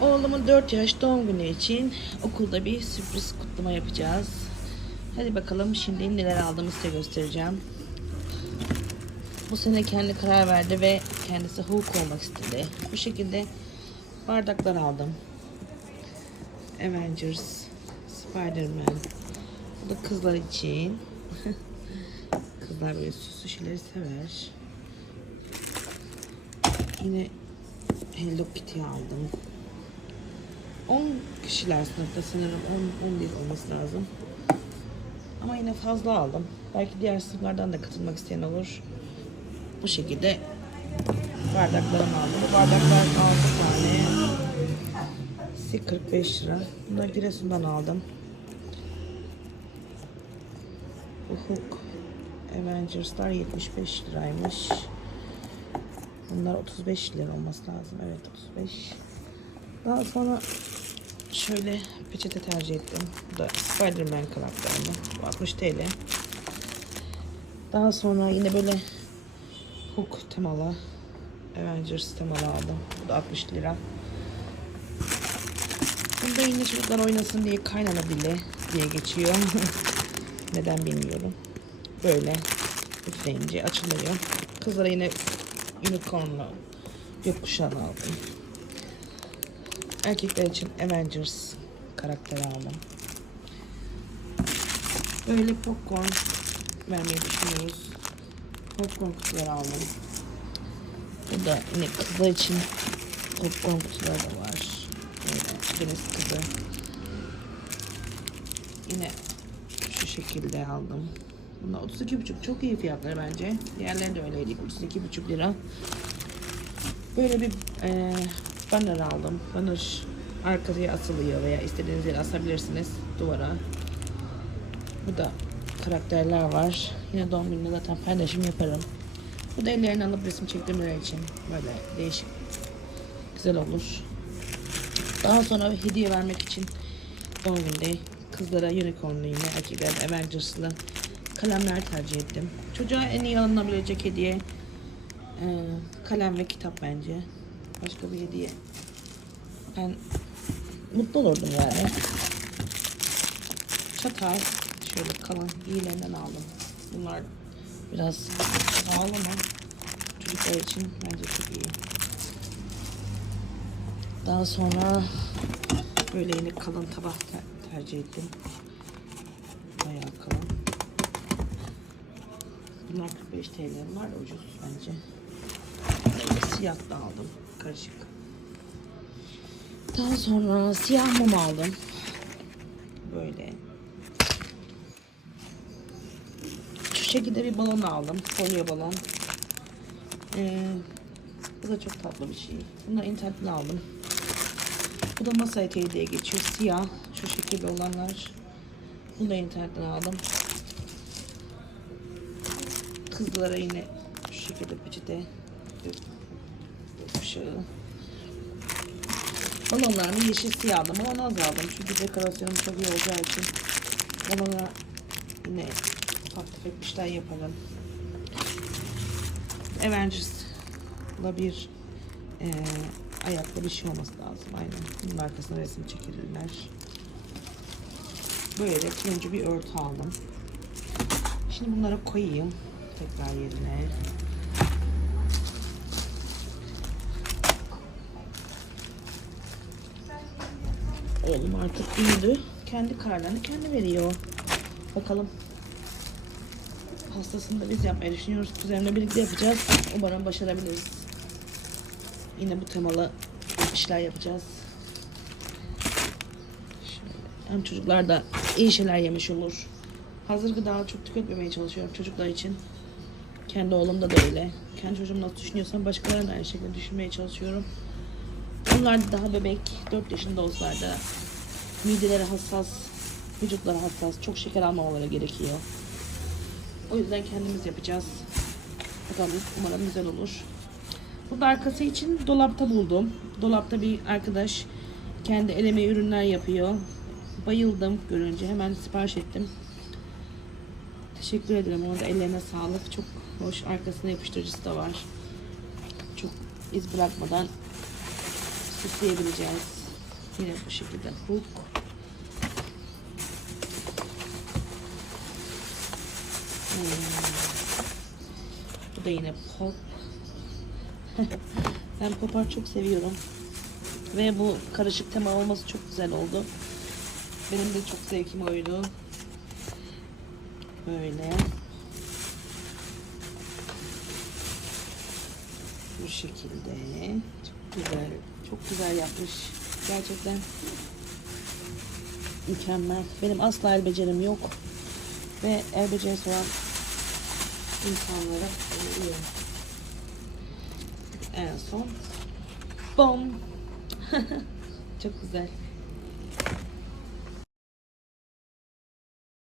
Oğlumun 4 yaş doğum günü için okulda bir sürpriz kutlama yapacağız. Hadi bakalım şimdi neler aldığımı size göstereceğim. Bu sene kendi karar verdi ve kendisi Hulk olmak istedi. Bu şekilde bardaklar aldım. Avengers, Spider-Man. Bu da kızlar için. Kızlar böyle süslü şeyleri sever. Yine Hello Kitty aldım. 10 kişiler sınıfta sanırım 10 11 olması lazım. Ama yine fazla aldım. Belki diğer sınıflardan da katılmak isteyen olur. Bu şekilde bardaklarımı aldım. Bu bardaklar 6 tane. Si 45 lira. Bunları Giresun'dan aldım. Bu Hook Avengers'lar 75 liraymış. Bunlar 35 lira olması lazım. Evet 35. Daha sonra şöyle peçete tercih ettim. Bu da Spider-Man karakterini. Bu 60 TL. Daha sonra yine böyle Hook temalı Avengers temalı aldım. Bu da 60 lira. Bunda yine çocuklar oynasın diye kaynana dili diye geçiyor. Neden bilmiyorum. Böyle üfleyince açılıyor. Kızlara yine unicornlu gökkuşağını aldım. Erkekler için Avengers karakteri aldım. Böyle popcorn vermeyi düşünüyoruz. Popcorn kutuları aldım. Bu da yine kızlar için popcorn kutuları da var. Böyle deniz kızı. Yine şu şekilde aldım. Bunlar 32,5 çok iyi fiyatları bence. Diğerleri de öyleydi. 32,5 lira. Böyle bir e, banner aldım. Banner arkaya asılıyor veya istediğiniz yere asabilirsiniz duvara. Bu da karakterler var. Yine doğum gününde zaten paylaşım yaparım. Bu da ellerini alıp resim çektirmeleri için böyle değişik güzel olur. Daha sonra hediye vermek için doğum günde kızlara unicornlu yine erkeklere Avengers'lı kalemler tercih ettim. Çocuğa en iyi alınabilecek hediye kalem ve kitap bence. Başka bir hediye. Ben mutlu olurdum yani. Çatal şöyle kalın iyilerinden aldım. Bunlar biraz pahalı ama çocuklar için bence çok iyi. Daha sonra böyle yine kalın tabak ter- tercih ettim. Bayağı kalın. Bunlar 45 TL. Bunlar da ucuz bence. Siyah da aldım. Karışık. Daha sonra siyah mum aldım. Böyle. Şu şekilde bir balon aldım. Folyo balon. Ee, bu da çok tatlı bir şey. Bunu internetten aldım. Bu da masa eteği diye geçiyor. Siyah. Şu şekilde olanlar. Bunu da internetten aldım. Kızlara yine şu şekilde peçete kuşağı. Balonlarımı yeşil siyah aldım. Balon az aldım. Çünkü dekorasyonum çok iyi olacağı için. Balona yine ufak tefek bir şeyler. Avengers'la bir eee ayaklı bir şey olması lazım. Aynen. Bunun arkasına resim çekilirler. Böyle turuncu bir örtü aldım. Şimdi bunları koyayım tekrar yerine. Oğlum artık büyüdü. Kendi kararlarını kendi veriyor. Bakalım. Pastasını da biz yapmayı düşünüyoruz. Kuzenimle birlikte yapacağız. Umarım başarabiliriz. Yine bu temalı işler yapacağız. Şöyle. Hem çocuklar da iyi şeyler yemiş olur. Hazır gıda çok tüketmemeye çalışıyorum çocuklar için. Kendi oğlumda da öyle. Kendi çocuğum nasıl düşünüyorsam başkalarına da aynı şekilde düşünmeye çalışıyorum. Onlar da daha bebek, 4 yaşında olsalar da mideleri hassas, vücutları hassas, çok şeker almamaları gerekiyor. O yüzden kendimiz yapacağız. Bakalım umarım güzel olur. Bu da arkası için dolapta buldum. Dolapta bir arkadaş kendi el emeği ürünler yapıyor. Bayıldım görünce hemen sipariş ettim. Teşekkür ederim. Ona da ellerine sağlık. Çok hoş. Arkasına yapıştırıcısı da var. Çok iz bırakmadan süsleyebileceğiz. Yine bu şekilde hook. Hmm. Bu da yine pop. ben popar çok seviyorum. Ve bu karışık tema olması çok güzel oldu. Benim de çok zevkim oydu. Böyle. Bu şekilde. Çok. Güzel yapmış. Gerçekten mükemmel. Benim asla el becerim yok. Ve el becerisi olan insanlara oluyor. En son bom. Çok güzel.